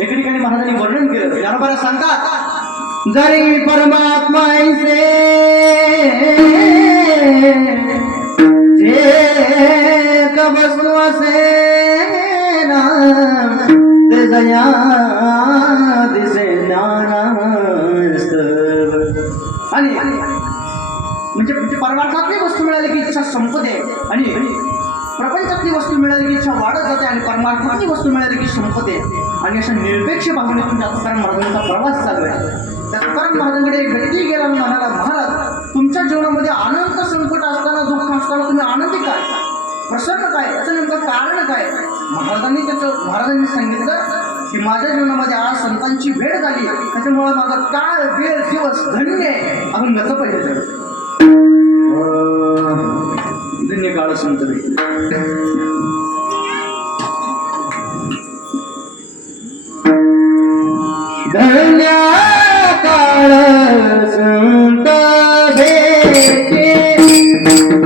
एके ठिकाणी महाराजांनी वर्णन केलं. ज्ञानोबाला सांगतात, जरी परमात्मा ऐसे जे वस्तू असे ना ते जया दिसे आणि म्हणजे परमार्थातली वस्तू मिळाली की इच्छा संपते आणि प्रपंचातली वस्तू मिळाली की इच्छा वाढत जाते आणि परमार्थातली वस्तू मिळाली की संपते आणि अशा निरपेक्ष भावनेतून तुकाराम महाराजांचा प्रवास चालू आहे. त्या तुकाराम महाराजांकडे एक व्यक्ती गेला आणि म्हणाला, महाराज तुमच्या जीवनामध्ये अनंत संकट असताना दुःख असताना तुम्ही आनंदी काय, प्रसन्न काय, याचं नेमकं कारण काय? महाराजांनी सांगितलं की माझ्या जीवनामध्ये आज संतांची भेट झाली, त्याच्यामुळे माझा काळ वेळ दिवस धन्य आहे. आपण गत पाहिजे तर धन्य काळ संत धन्य काळ संत भेटे धन्य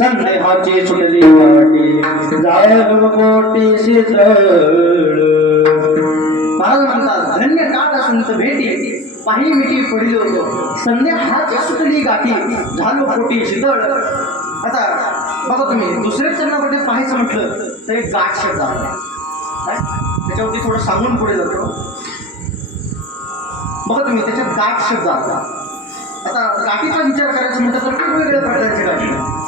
संदेहाची सुटली वाटी जायब कोटी शीतळ. महाराज म्हणतात, धन्य काळ संत भेटी पाही मिठी पडली होतो, संदेहाची सुटली गाठी झालो कोटी शीतळ. आता बघा तुम्ही दुसऱ्या चरणामध्ये पाहायचं म्हटलं तर एक गाठ शब्द आला, त्याच्यावरती थोडं सांगून पुढे जातो. बघा तुम्ही त्याच्यात गाठ शब्द आला. आता गाठीचा विचार करायचा म्हटलं तर वेगवेगळ्या प्रकारची गाठी आहे.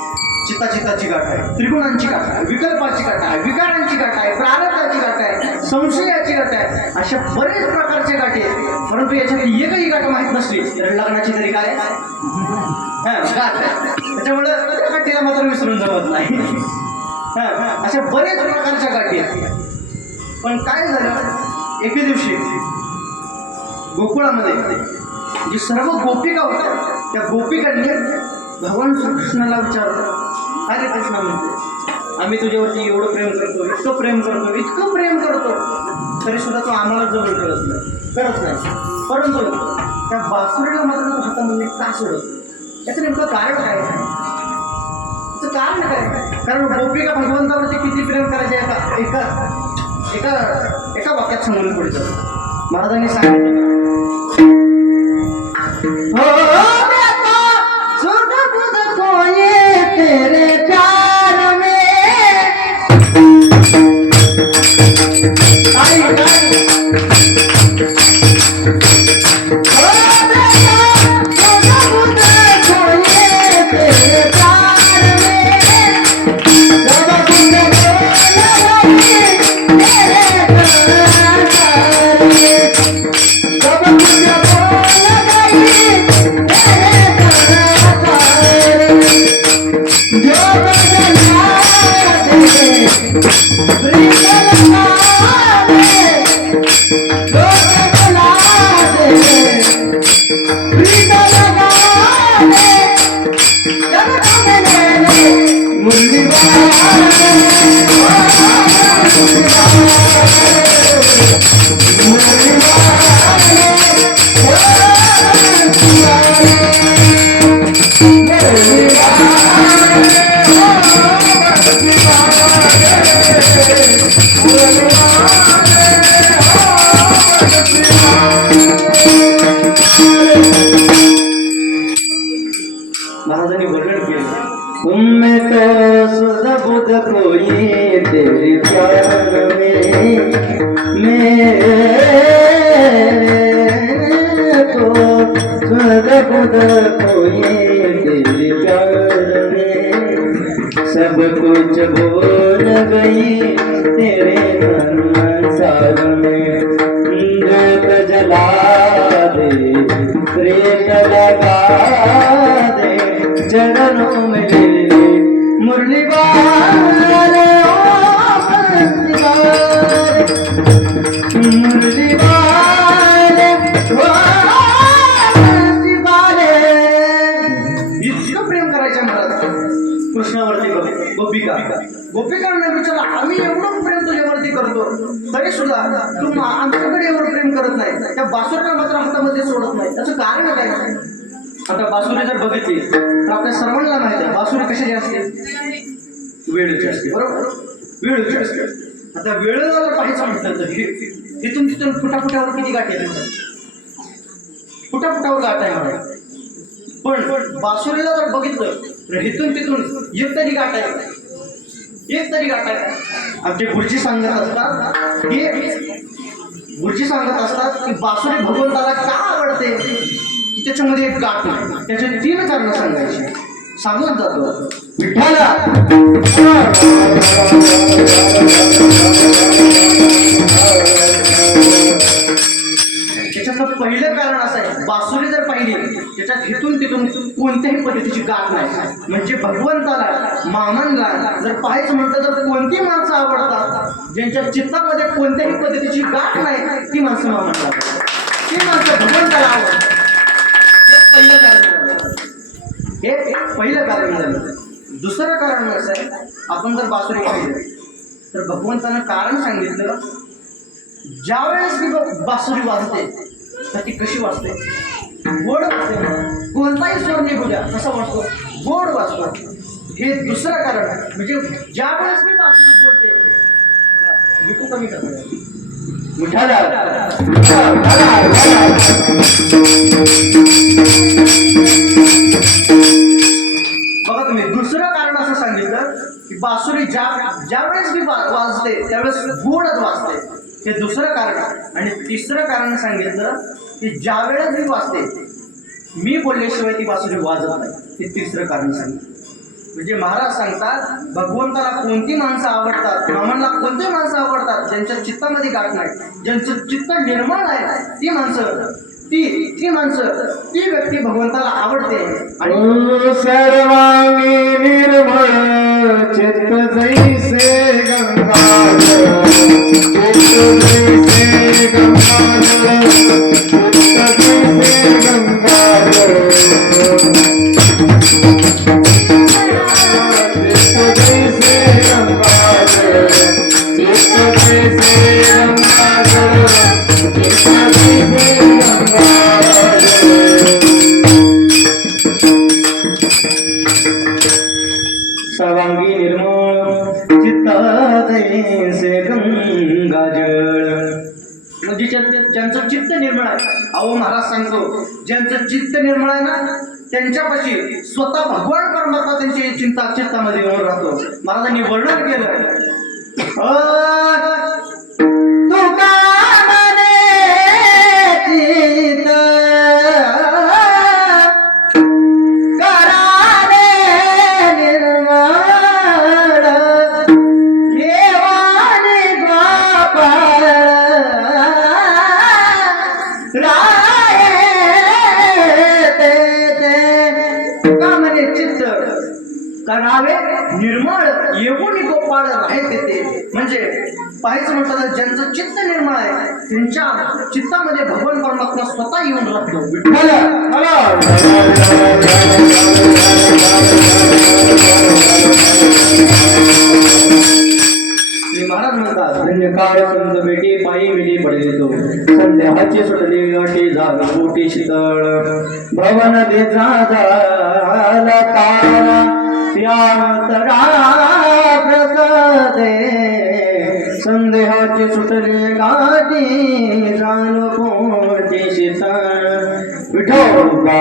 चित्ताची गाठ आहे, त्रिगुणांची गाठ आहे, विकल्पाची गाठ आहे, विकारांची गाठ आहे, प्रारब्धाची गाठ आहे, संशयाची गाठ आहे, अशा बरेच प्रकारचे गाठी आहेत. परंतु याच्यात एकही गाठ माहीत नसली तर लग्नाची तरी काय गाठ आहे. त्याच्यामुळे त्या गाठीला मात्र विसरून जमत नाही. अशा बरेच प्रकारच्या गाठी आहेत. पण काय झालं, एके दिवशी गोकुळामध्ये जी सर्व गोपिका होत्या त्या गोपिकांनी भगवान श्रीकृष्णाला विचारलं, अरे कृष्णा म्हणते आम्ही तुझ्यावरती एवढं प्रेम करतो, इतकं प्रेम करतो तरी सुद्धा तो आम्हाला जवळ करत नाही. परंतु त्या बासुरीला मात्र तो हातामध्ये का सोडत, याचं नेमकं कारण काय? त्याचं कारण काय? कारण गोपिका भगवंतावरती किती प्रेम करायचे एका एका एका वाक्यात सांगून पुढे जातं. महाराजांनी सांगितलं, तेरे प्यार में महाराजांनी वर्णन केलं, तुम तो सुध बुध कोई तेरे प्यार में, मैं तो सुध बुध कोई तेरे प्यार में, सब कुछ भूल गई तेरे संसार में, जोत जला दे प्रेत लगा दे चरणों में मुरली वाले मुरली वाले इतकं प्रेम करायचं मला कृष्णावरती गोपिका गोपिकांना विचारलं, आम्ही एवढं प्रेम तुझ्यावरती करतो तरी सुद्धा तू आमच्याकडे एवढं प्रेम करत नाही, त्या बासुरीला मात्र हातामध्ये सोडत नाही, त्याचं कारण काय? आता बासुरी जर बघितली तर आपल्या सर्वांना माहिती आहे बासुरी कशाची असते, वेळेची असते, बरोबर, वेळेची असते. आता वेळेला जर पाहायचं म्हटलं तर तिथून तिथून फुटाफुटावर किती गाठ येते, फुटाफुटावर गाठ आहे मला, पण बासुरीला जर बघितलं तर इथून तिथून एक तरी गाठ आहे, एक तरी गाठ आहे. आमचे गुरुजी सांगत असतात गुरुजी सांगत असतात की बासुरी भगवंताला का आवडते, की त्याच्यामध्ये एक गाठ नाही, त्याचे 3 कारणं सांगायची. सांगत जातो विठ्ठला त्याच्यातलं पहिलं कारण असं आहे, बासुरी जर पाहिली त्याच्यात इथून तिथून कोणत्याही पद्धतीची गाठ नाही, म्हणजे भगवंताला मामांना जर पाहायचं म्हटलं तर कोणती माणसं आवडतात ज्यांच्या चित्तामध्ये कोणत्याही पद्धतीची गाठ नाही, ती माणसं मामांना आवडतात, ती माणसं भगवंताला आवडतात. पहिलं कारण हे पहिलं कारण झालं. दुसरं कारण असं आहे, आपण जर बासुरी पाहिलं तर भगवंतानं कारण सांगितलं, ज्या वेळेस मी बासुरी वाजते तर ती कशी वाजते, गोड वाजते, कोणताही स्वर निघू द्या कसा वाजतो, गोड वाजतो. हे दुसरं कारण आहे, म्हणजे ज्या वेळेस मी बासुरी बोलते विकू कमी करतो बघा तुम्ही. दुसरं कारण असं सांगितलं की बासुरी ज्या वेळेस मी वाजते त्यावेळेस गोडच वाजते, हे दुसरं कारण. आणि तिसरं कारण सांगितलं की ज्या वेळेस मी वाजते मी बोलल्याशिवाय ती बासुरी वाजत नाही, हे तिसरं कारण सांगितलं. म्हणजे महाराज सांगतात भगवंताला कोणती माणसं आवडतात, मामांना कोणती माणसं आवडतात ज्यांच्या चित्तामध्ये गाठ नाही, ज्यांचं चित्त निर्मळ आहे ती माणसं ती माणसं ती व्यक्ती भगवंताला आवडते. आणि सर्वांगी निर्मळ चित्त जैसे गंगा चित्त जैसे गंगा चित्त जैसे गंगा सर्वांगी निर्मळ चित्ता जैसे गंगाजळ, म्हणजे ज्यांचं चित्त निर्मळ आहे. अहो महाराज सांगतो ज्यांचं चित्त निर्मळ आहे ना त्यांच्यापाशी स्वतः भगवान परमात्मा त्यांची चित्तामध्ये येऊन राहतो. महाराजांनी वर्णन केलं, करावे निर्मळ येऊन गोपाळ राहते ते. म्हणजे पाहायचं म्हटलं तर ज्यांचं चित्त निर्मळ आहे त्यांच्या चित्तामध्ये भगवान परमात्मा स्वतः येऊन राहतो. महाराज म्हणतात धन्यकार संत बेटी पायी मिली पडले तो संध्याची सुटली गाठी झालं मोठी शीतळ भवन दे झाला तारा त्यातरा प्रसादे संदेहाची सुटली गाठी झालं मोठी शीतळ विठोबा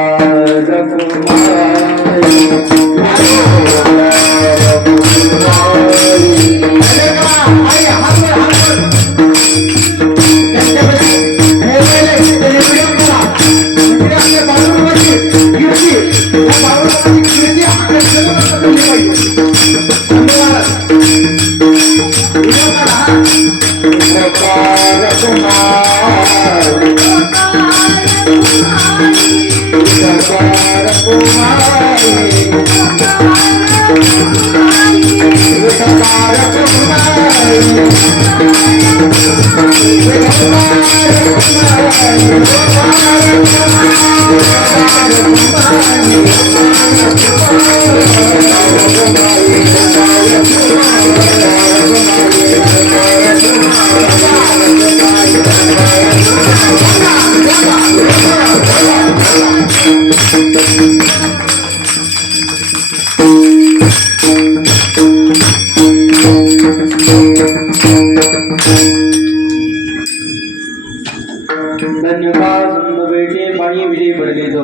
धन्यवाद संत बेटी पाणी विधी पडले तो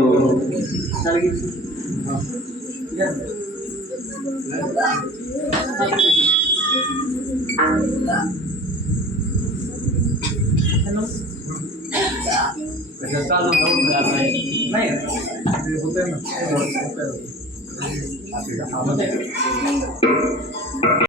नाही